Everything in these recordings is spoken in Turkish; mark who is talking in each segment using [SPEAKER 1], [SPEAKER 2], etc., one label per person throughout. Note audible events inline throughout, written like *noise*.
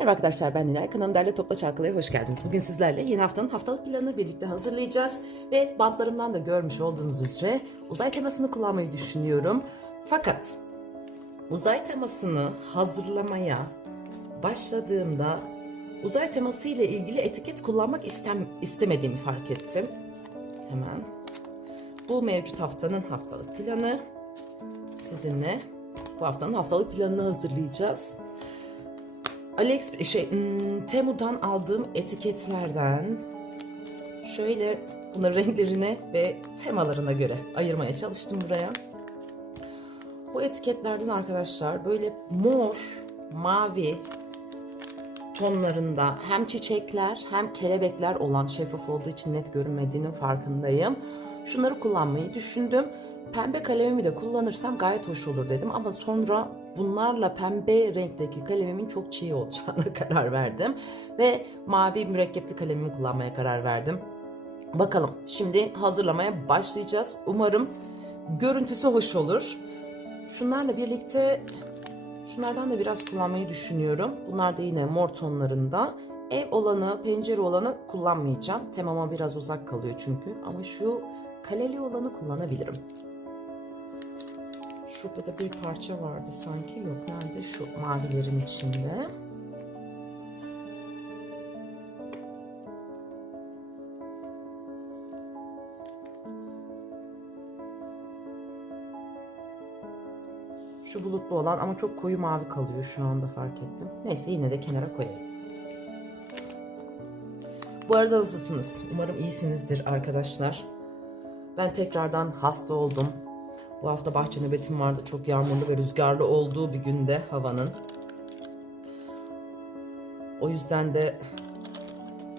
[SPEAKER 1] Merhaba arkadaşlar ben Nilay. Kanalım Derle Topla Çalkalı'ya hoş geldiniz. Bugün sizlerle yeni haftanın haftalık planını birlikte hazırlayacağız. Ve bantlarımdan da görmüş olduğunuz üzere uzay temasını kullanmayı düşünüyorum. Fakat uzay temasını hazırlamaya başladığımda uzay teması ile ilgili etiket kullanmak istem istemediğimi fark ettim. Hemen. Bu mevcut haftanın haftalık planı. Sizinle bu haftanın haftalık planını hazırlayacağız. AliExpress şey hmm, Temu'dan aldığım etiketlerden şöyle bunların *laughs* renklerini ve temalarına göre ayırmaya çalıştım buraya. Bu etiketlerden arkadaşlar böyle mor, mavi tonlarında hem çiçekler hem kelebekler olan şeffaf olduğu için net görünmediğinin farkındayım. Şunları kullanmayı düşündüm. Pembe kalemimi de kullanırsam gayet hoş olur dedim ama sonra bunlarla pembe renkteki kalemimin çok çiğ olacağına *laughs* karar verdim. Ve mavi mürekkepli kalemimi kullanmaya karar verdim. Bakalım şimdi hazırlamaya başlayacağız. Umarım görüntüsü hoş olur. Şunlarla birlikte şunlardan da biraz kullanmayı düşünüyorum. Bunlar da yine mor tonlarında. Ev olanı, pencere olanı kullanmayacağım. Temama biraz uzak kalıyor çünkü. Ama şu kaleli olanı kullanabilirim. Şurada da bir parça vardı sanki. Yok nerede? Şu mavilerin içinde. Şu bulutlu olan ama çok koyu mavi kalıyor şu anda fark ettim. Neyse yine de kenara koyayım. Bu arada nasılsınız? Umarım iyisinizdir arkadaşlar. Ben tekrardan hasta oldum. Bu hafta bahçe nöbetim vardı. Çok yağmurlu ve rüzgarlı olduğu bir günde havanın. O yüzden de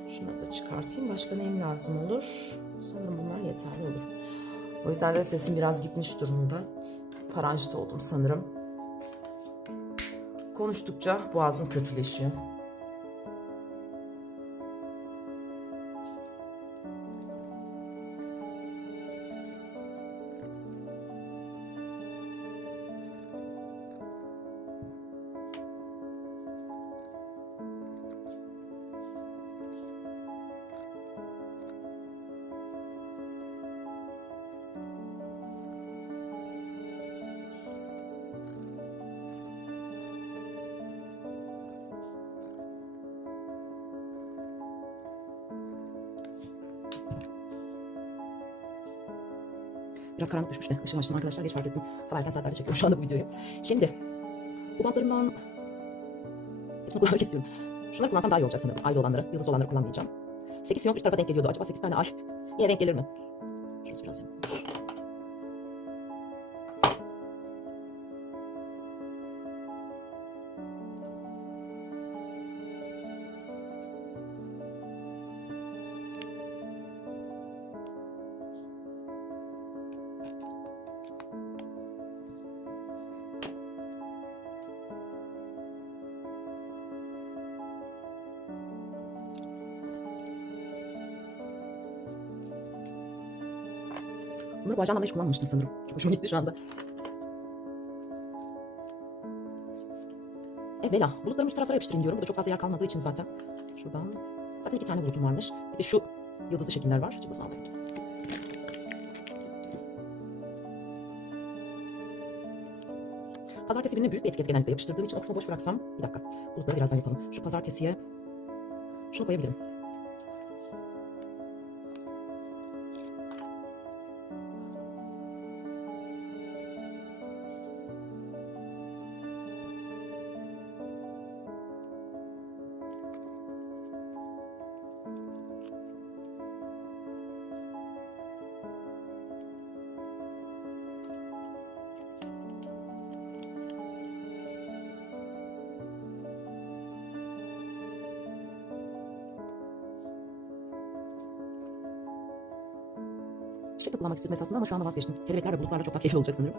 [SPEAKER 1] şunları da çıkartayım. Başka neyim lazım olur? Sanırım bunlar yeterli olur. O yüzden de sesim biraz gitmiş durumda. Faranjit oldum sanırım. Konuştukça boğazım kötüleşiyor. Biraz karanlık düşmüş de ışığı açtım arkadaşlar geç fark ettim. Sabah erken saatlerde çekiyorum şu anda bu videoyu. Şimdi bu bantlarımdan hepsini kullanmak istiyorum. Şunları kullansam daha iyi olacak sanırım. Aylı olanları, yıldız olanları kullanmayacağım. 8 fiyonk üst tarafa denk geliyordu. Acaba 8 tane ay yine denk gelir mi? Şurası biraz yanmış. Bunları bu ajandan hiç kullanmamıştım sanırım. Çok hoşuma gitti şu anda. E Bela, bulutlarımı üst taraflara yapıştırayım diyorum. Burada çok fazla yer kalmadığı için zaten. Şuradan. Zaten iki tane bulutum varmış. Bir de şu yıldızlı şekiller var. Cıbız alayım. Pazartesi gününe büyük bir etiket genellikle yapıştırdığım için kısmı boş bıraksam. Bir dakika. Bulutları birazdan yapalım. Şu pazartesiye şunu koyabilirim. Çiçek de kullanmak istiyordum esasında ama şu anda vazgeçtim. Kelebekler ve bulutlarla çok daha keyifli olacak sanırım.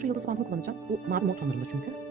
[SPEAKER 1] Şu yıldız bandını kullanacağım. Bu mavi mor tonlarında çünkü.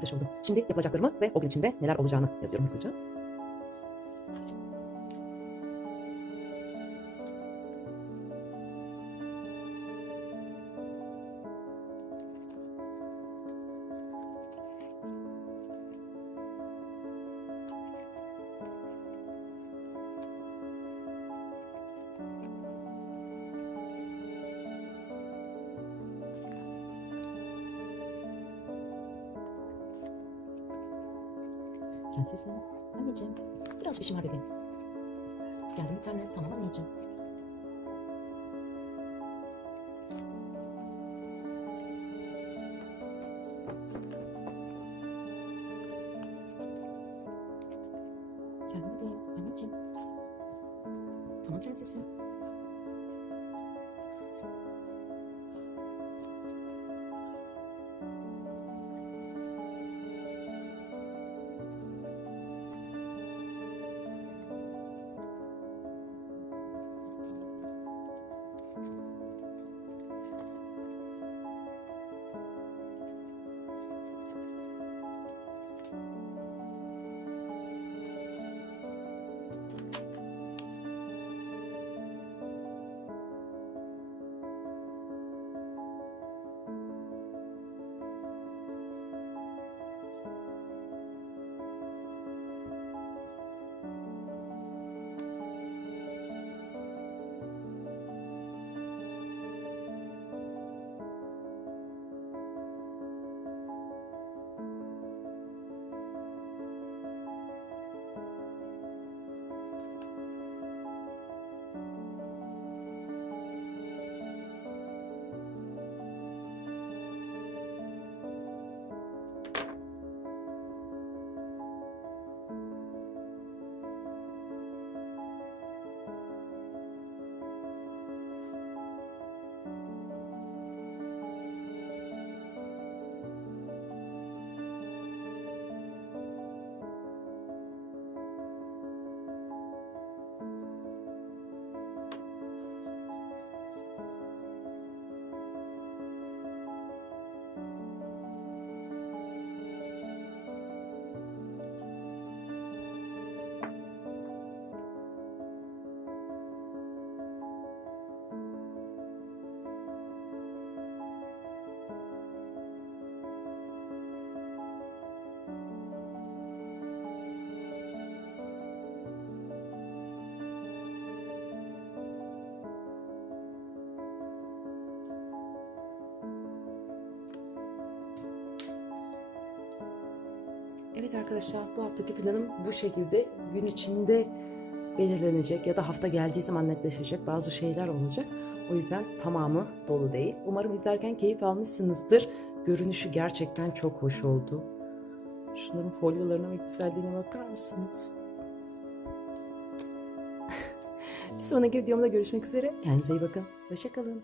[SPEAKER 1] Paydaş oldum. Şimdi yapacaklarımı ve o gün içinde neler olacağını yazıyorum hızlıca. Prensesim, anneciğim. Biraz işim var bebeğim. Geldim bir tane. Tamam anneciğim. Geldim bebeğim. Anneciğim. Tamam prensesim. Evet arkadaşlar bu haftaki planım bu şekilde gün içinde belirlenecek ya da hafta geldiği zaman netleşecek bazı şeyler olacak. O yüzden tamamı dolu değil. Umarım izlerken keyif almışsınızdır. Görünüşü gerçekten çok hoş oldu. Şunların folyolarına ve güzelliğine bakar mısınız? *laughs* Bir sonraki videomda görüşmek üzere. Kendinize iyi bakın. Hoşçakalın.